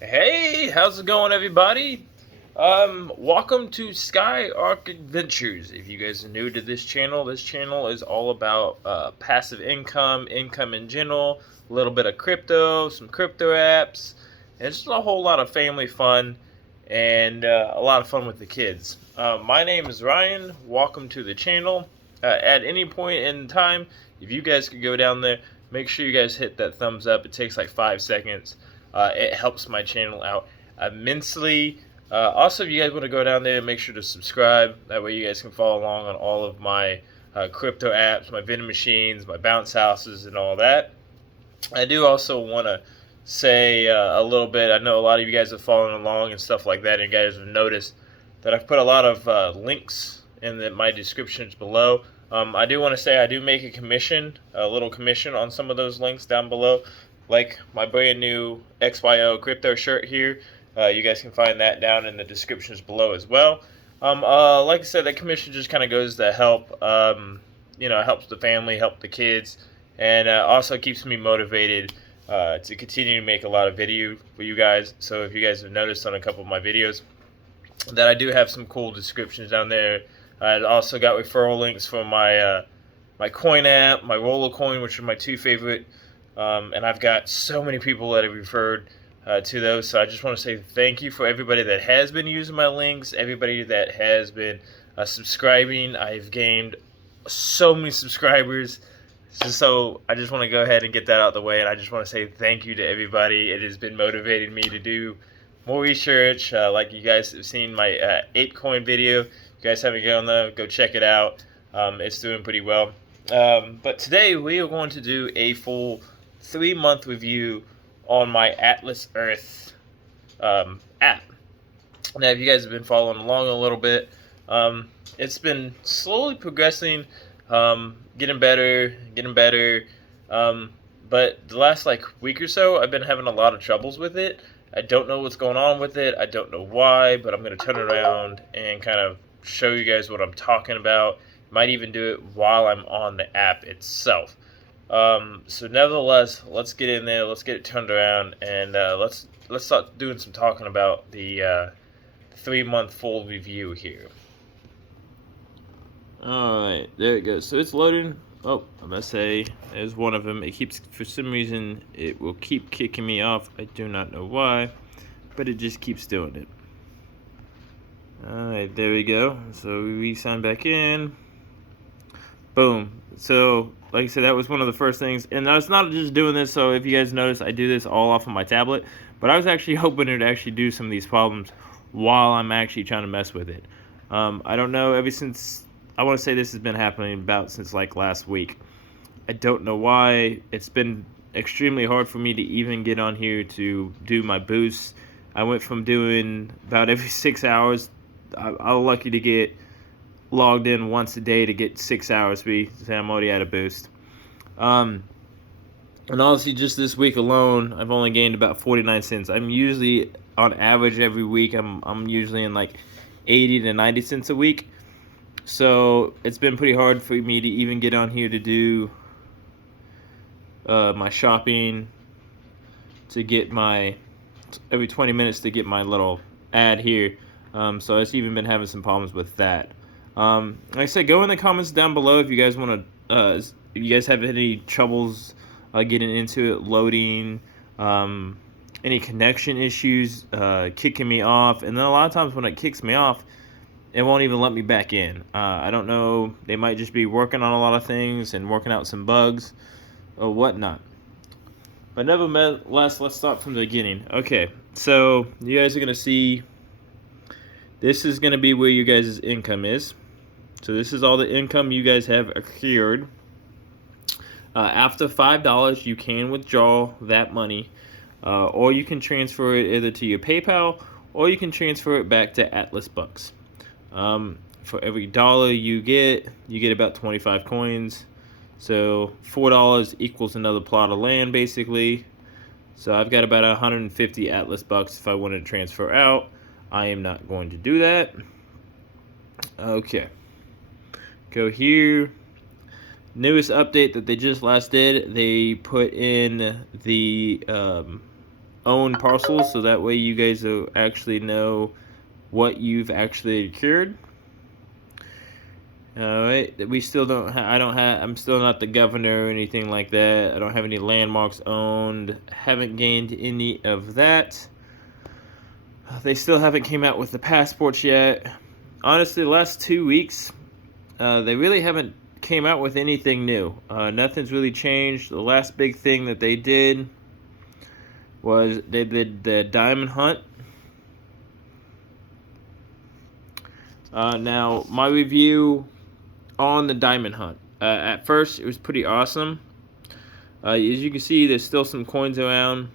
Hey, how's it going, everybody? Welcome to Sky Arc Adventures. If you guys are new to this channel is all about passive income, income in general, a little bit of crypto, some crypto apps, and just a whole lot of family fun and a lot of fun with the kids. My name is Ryan. Welcome to the channel. At any point in time, if you guys could go down there, make sure you guys hit that thumbs up. It takes like 5 seconds. It helps my channel out immensely. Also, if you guys want to go down there, make sure to subscribe. That way you guys can follow along on all of my crypto apps, my vending machines, my bounce houses, and all that. I do also want to say a little bit. I know a lot of you guys have following along and stuff like that, and you guys have noticed that I've put a lot of links in my descriptions below. I do want to say I do make a little commission on some of those links down below, like my brand new XYO Crypto shirt here. You guys can find that down in the descriptions below as well. Like I said, that commission just kind of goes to help, helps the family, help the kids, and also keeps me motivated to continue to make a lot of video for you guys. So if you guys have noticed on a couple of my videos that I do have some cool descriptions down there. I also got referral links for my coin app, my roller coin, which are my two favorite, and I've got so many people that have referred to those. So I just want to say thank you for everybody that has been using my links, everybody that has been subscribing. I've gained so many subscribers. So I just want to go ahead and get that out of the way, and I just want to say thank you to everybody. It has been motivating me to do more research. Like you guys have seen my ape coin video. If you guys haven't gone there, go check it out. It's doing pretty well. But today we are going to do a full 3-month review on my Atlas Earth app. Now, if you guys have been following along a little bit, it's been slowly progressing, getting better. But the last week or so, I've been having a lot of troubles with it. I don't know what's going on with it. I don't know why, but I'm going to turn it around and kind of show you guys what I'm talking about. Might even do it while I'm on the app itself. So nevertheless, let's get in there. Let's get it turned around, and let's start doing some talking about the 3-month full review here. Alright, there it goes. So it's loading. Oh, I must say, there's one of them. It keeps, for some reason, it will keep kicking me off. I do not know why, but it just keeps doing it. Alright, there we go. So we re-sign back in. Boom. So, like I said, that was one of the first things. And I was not just doing this, so if you guys notice, I do this all off of my tablet. But I was actually hoping it would actually do some of these problems while I'm actually trying to mess with it. I don't know, ever since... I want to say this has been happening about since last week. I don't know why. It's been extremely hard for me to even get on here to do my boosts. I went from doing about every 6 hours. I was lucky to get logged in once a day to get 6 hours. I'm already at a boost. And honestly, just this week alone, I've only gained about 49 cents. I'm usually, on average, every week, I'm usually in 80 to 90 cents a week. So it's been pretty hard for me to even get on here to do my shopping, to get every 20 minutes to get my little ad here. So it's even been having some problems with that. Like I said, go in the comments down below if you guys want to, if you guys have any troubles getting into it, loading, any connection issues, kicking me off. And then a lot of times when it kicks me off, it won't even let me back in. I don't know. They might just be working on a lot of things and working out some bugs or whatnot. But nevertheless, let's start from the beginning. Okay, so you guys are going to see, this is going to be where you guys' income is. So this is all the income you guys have accrued. After $5, you can withdraw that money, or you can transfer it either to your PayPal, or you can transfer it back to Atlas Bucks. For every dollar you get about 25 coins. So $4 equals another plot of land, basically. So I've got about 150 Atlas Bucks if I wanted to transfer out. I am not going to do that. Okay. Go here. Newest update that they just last did, they put in the own parcels, so that way you guys will actually know what you've actually accrued. Alright, we still don't I'm still not the governor or anything like that. I don't have any landmarks owned. Haven't gained any of that. They still haven't came out with the passports yet. Honestly, the last 2 weeks, they really haven't came out with anything new. Nothing's really changed. The last big thing that they did was they did the diamond hunt. Now, my review on the diamond hunt. At first, it was pretty awesome. As you can see, there's still some coins around.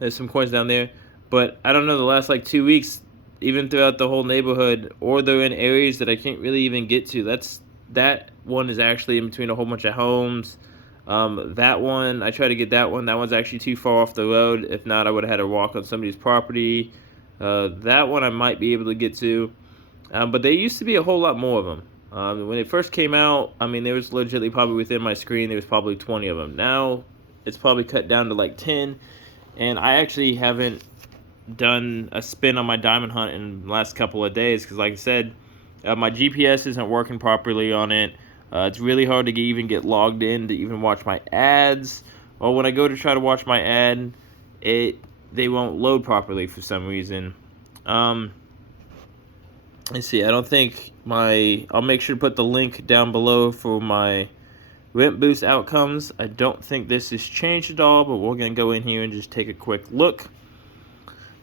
There's some coins down there. But I don't know, the last like 2 weeks, even throughout the whole neighborhood, or they're in areas that I can't really even get to. That one is actually in between a whole bunch of homes. That one, I tried to get that one. That one's actually too far off the road. If not, I would have had to walk on somebody's property. That one I might be able to get to. But there used to be a whole lot more of them. When it first came out, I mean, there was legitimately probably within my screen, there was probably 20 of them. Now, it's probably cut down to like 10. And I actually haven't done a spin on my diamond hunt in the last couple of days because, like I said, my GPS isn't working properly on it. It's really hard to even get logged in to even watch my ads. Or when I go to try to watch my ad, they won't load properly for some reason. Let's see, I don't think I'll make sure to put the link down below for my rent boost outcomes. I don't think this has changed at all, but we're going to go in here and just take a quick look.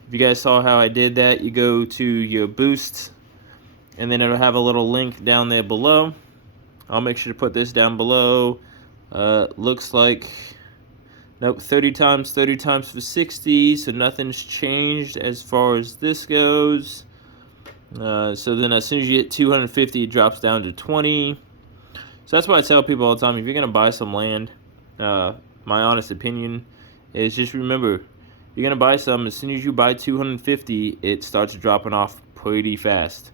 If you guys saw how I did that, you go to your boost, and then it'll have a little link down there below. I'll make sure to put this down below. Looks like, nope, 30 times for 60, so nothing's changed as far as this goes. So then as soon as you hit 250, it drops down to 20. So that's why I tell people all the time, if you're going to buy some land, my honest opinion is just remember, you're going to buy some, as soon as you buy 250, it starts dropping off pretty fast.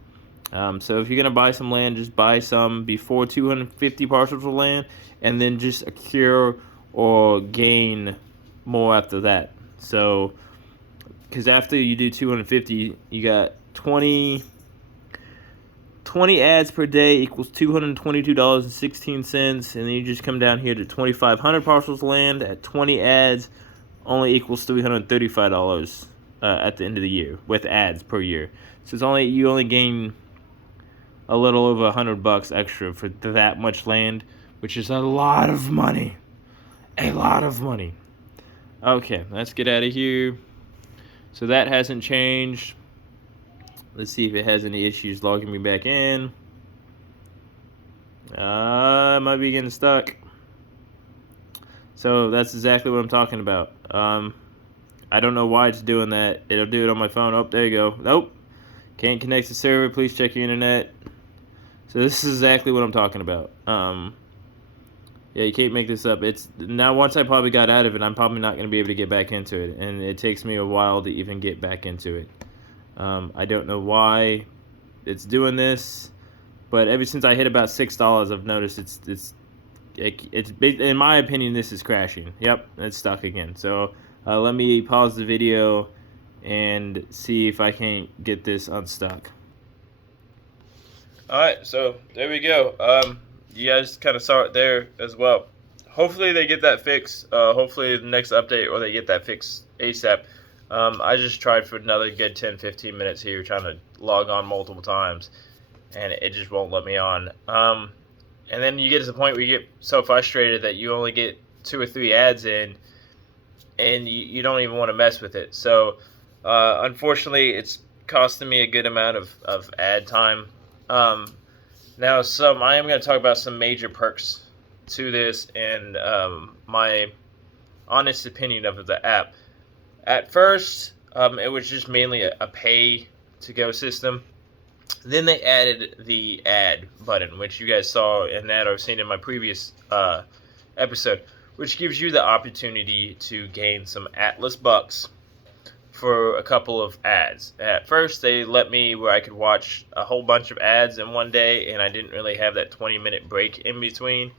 So if you're going to buy some land, just buy some before 250 parcels of land, and then just accrue or gain more after that. So, because after you do 250, you got 20 ads per day equals $222.16, and then you just come down here to 2,500 parcels of land at 20 ads only equals $335 at the end of the year with ads per year. So you only gain a little over $100 extra for that much land, which is a lot of money. A lot of money. Okay, let's get out of here. So that hasn't changed. Let's see if it has any issues logging me back in. I might be getting stuck. So that's exactly what I'm talking about. I don't know why it's doing that. It'll do it on my phone. Oh, there you go. Nope. Can't connect to the server. Please check your internet. So this is exactly what I'm talking about. Yeah, you can't make this up. It's now once I probably got out of it, I'm probably not going to be able to get back into it. And it takes me a while to even get back into it. I don't know why it's doing this, but ever since I hit about $6, I've noticed it's in my opinion, this is crashing. Yep, it's stuck again. So let me pause the video and see if I can get this unstuck. Alright, so there we go. You guys kind of saw it there as well. Hopefully they get that fixed. Hopefully the next update, or they get that fixed ASAP. I just tried for another good 10-15 minutes here trying to log on multiple times, and it just won't let me on. And then you get to the point where you get so frustrated that you only get 2 or 3 ads in, and you don't even want to mess with it. So unfortunately, it's costing me a good amount of ad time. Now I am going to talk about some major perks to this and my honest opinion of the app. At first, it was just mainly a pay-to-go system. Then they added the ad button, which you guys saw in that I've seen in my previous episode, which gives you the opportunity to gain some Atlas bucks for a couple of ads. At first, they let me where I could watch a whole bunch of ads in one day, and I didn't really have that 20-minute break in between.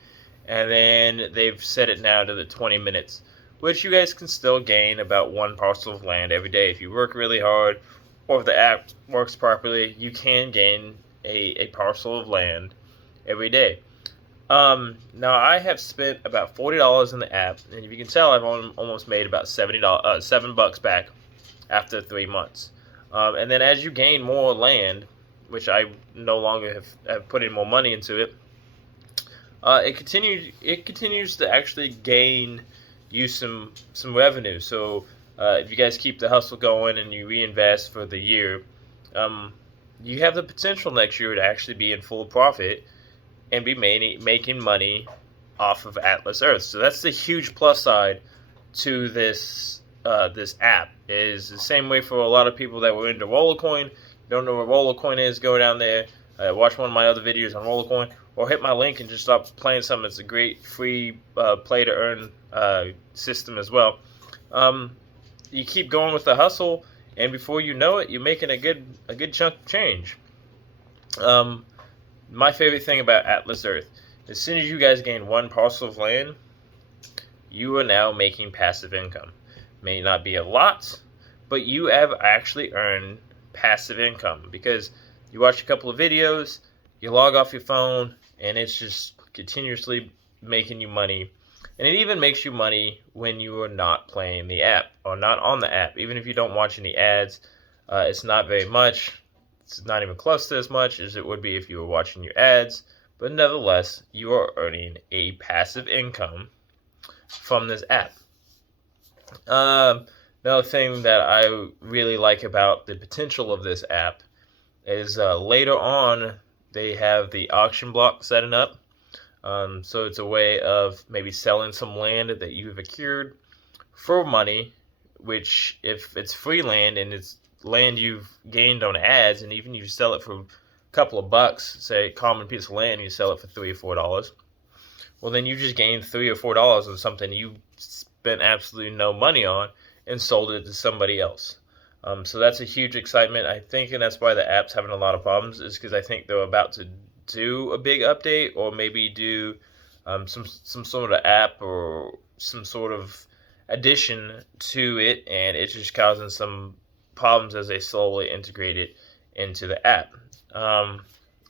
And then they've set it now to the 20 minutes, which you guys can still gain about 1 parcel of land every day. If you work really hard, or if the app works properly, you can gain a parcel of land every day. Now I have spent about $40 in the app, and if you can tell, I've almost made about $7 back after 3 months. And then as you gain more land, which I no longer have put any more money into it, it continues to actually gain you some revenue. So if you guys keep the hustle going and you reinvest for the year, you have the potential next year to actually be in full profit and be making money off of Atlas Earth. So that's the huge plus side to this app. Is the same way for a lot of people that were into Rollercoin. Don't know what Rollercoin is? Go down there, watch one of my other videos on Rollercoin, or hit my link and just start playing something. It's a great free play to earn system as well. You keep going with the hustle, and before you know it, you're making a good chunk of change. My favorite thing about Atlas Earth, as soon as you guys gain 1 parcel of land, you are now making passive income. May not be a lot, but you have actually earned passive income because you watch a couple of videos, you log off your phone, and it's just continuously making you money. And it even makes you money when you are not playing the app or not on the app. Even if you don't watch any ads, it's not very much. It's not even close to as much as it would be if you were watching your ads. But nevertheless, you are earning a passive income from this app. Another thing that I really like about the potential of this app is later on they have the auction block setting up. So it's a way of maybe selling some land that you've acquired for money, which if it's free land and it's land you've gained on ads, and even if you sell it for a couple of bucks, say a common piece of land, and you sell it for $3 or $4, well then you just gained $3 or $4 on something you spent absolutely no money on and sold it to somebody else. So that's a huge excitement. I think, and that's why the app's having a lot of problems, is because I think they're about to do a big update, or maybe do some sort of app or some sort of addition to it, and it's just causing some problems as they slowly integrate it into the app.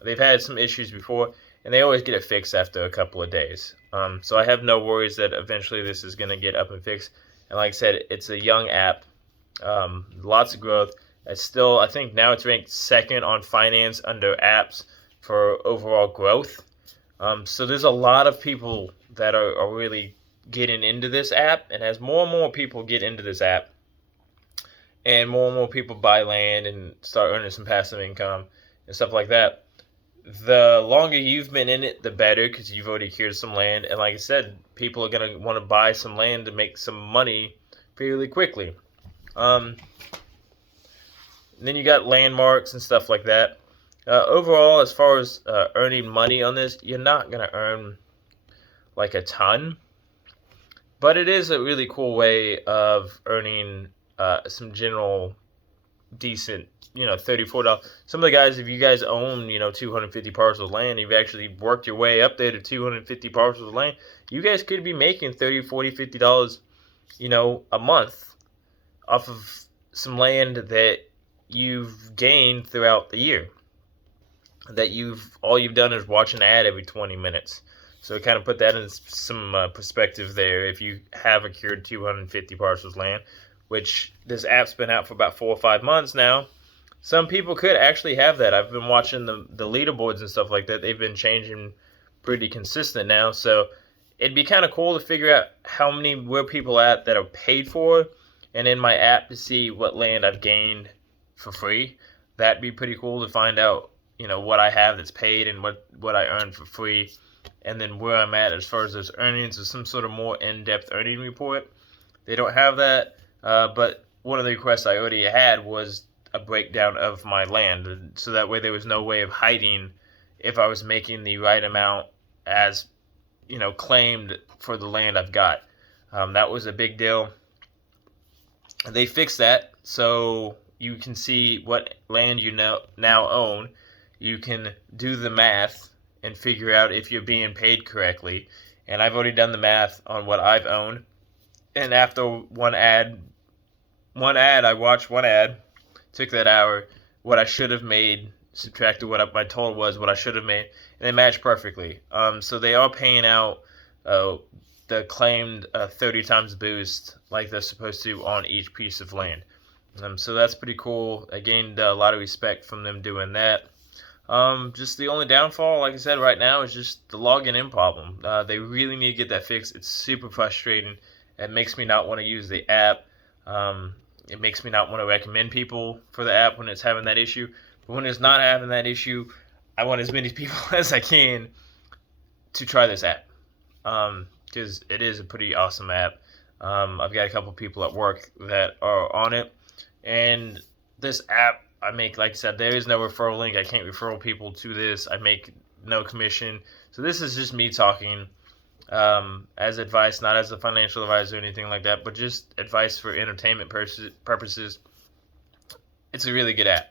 They've had some issues before, and they always get it fixed after a couple of days. So I have no worries that eventually this is going to get up and fixed. And like I said, it's a young app, lots of growth. It's still, I think now it's ranked 2nd on finance under apps for overall growth. So there's a lot of people that are really getting into this app, and as more and more people get into this app, and more people buy land and start earning some passive income and stuff like that, the longer you've been in it, the better, because you've already cured some land. And like I said, people are going to want to buy some land to make some money fairly quickly. Then you got landmarks and stuff like that. Overall, as far as earning money on this, you're not going to earn like a ton, but it is a really cool way of earning some general decent, $34. Some of the guys, if you guys own, 250 parcels of land, you've actually worked your way up there to 250 parcels of land, you guys could be making $30, $40, $50, a month off of some land that you've gained throughout the year. That all you've done is watch an ad every 20 minutes. So kind of put that in some perspective there. If you have acquired 250 parcels of land, which this app's been out for about 4 or 5 months now, some people could actually have that. I've been watching the leaderboards and stuff like that. They've been changing pretty consistent now. So it'd be kind of cool to figure out where people at that are paid for, and in my app to see what land I've gained for free. That'd be pretty cool to find out, what I have that's paid and what I earned for free, and then where I'm at as far as those earnings or some sort of more in-depth earning report. They don't have that, but one of the requests I already had was a breakdown of my land, so that way there was no way of hiding if I was making the right amount as, claimed for the land I've got. That was a big deal. They fixed that, so you can see what land you now own. You can do the math and figure out if you're being paid correctly. And I've already done the math on what I've owned, And after one ad, I watched one ad, took that hour, what I should have made, subtracted what my total was, what I should have made, and it matched perfectly. So they are paying out the claimed 30 times boost like they're supposed to on each piece of land. So that's pretty cool. I gained a lot of respect from them doing that. Just the only downfall, like I said, right now is just the login in problem. They really need to get that fixed. It's super frustrating. It makes me not want to use the app. It makes me not want to recommend people for the app when it's having that issue. But when it's not having that issue, I want as many people as I can to try this app. Because it is a pretty awesome app. I've got a couple people at work that are on it. And this app, I make, like I said, there is no referral link. I can't refer people to this. I make no commission. So this is just me talking as advice, not as a financial advisor or anything like that, but just advice for entertainment purposes. It's a really good app.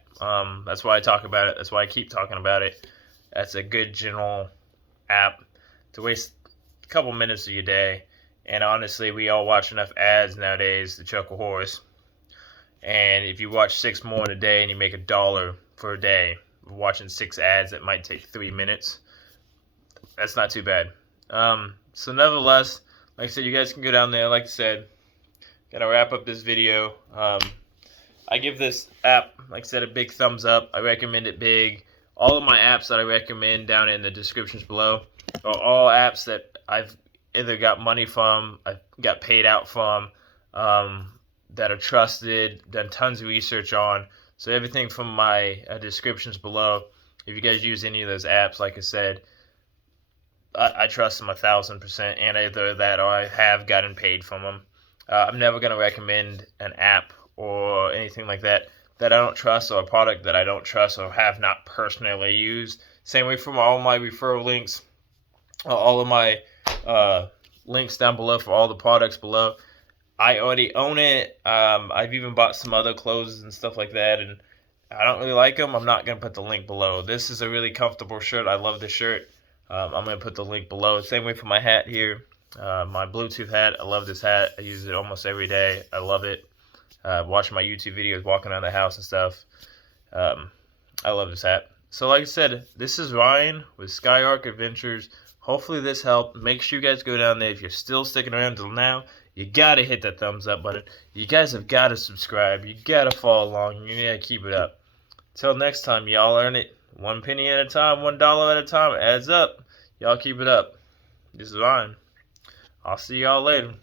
That's why I talk about it. That's why I keep talking about it. That's a good general app to waste a couple minutes of your day. And honestly, we all watch enough ads nowadays to choke a horse. And if you watch 6 more in a day and you make $1 for a day, watching 6 ads that might take 3 minutes, that's not too bad. So nevertheless, like I said, you guys can go down there. Like I said, gotta wrap up this video. I give this app, like I said, a big thumbs up. I recommend it big. All of my apps that I recommend down in the descriptions below are all apps that I've either got money from, I got paid out from, that are trusted, done tons of research on. So everything from my descriptions below, if you guys use any of those apps, like I said, I trust them 1,000%, and either that or I have gotten paid from them. I'm never going to recommend an app or anything like that I don't trust, or a product that I don't trust or have not personally used. Same way from all my referral links, all of my links down below for all the products below. I already own it. I've even bought some other clothes and stuff like that, and I don't really like them. I'm not going to put the link below. This is a really comfortable shirt. I love the shirt. I'm going to put the link below. Same way for my hat here. My Bluetooth hat. I love this hat. I use it almost every day. I love it. Watching my YouTube videos, walking around the house and stuff. I love this hat. So like I said, this is Ryan with XYO Adventures. Hopefully this helped. Make sure you guys go down there. If you're still sticking around till now, you gotta hit that thumbs up button. You guys have got to subscribe. You gotta follow along. You gotta keep it up. Till next time, y'all earn it 1 penny at a time, $1 at a time. It adds up. Y'all keep it up. This is Ryan. I'll see y'all later.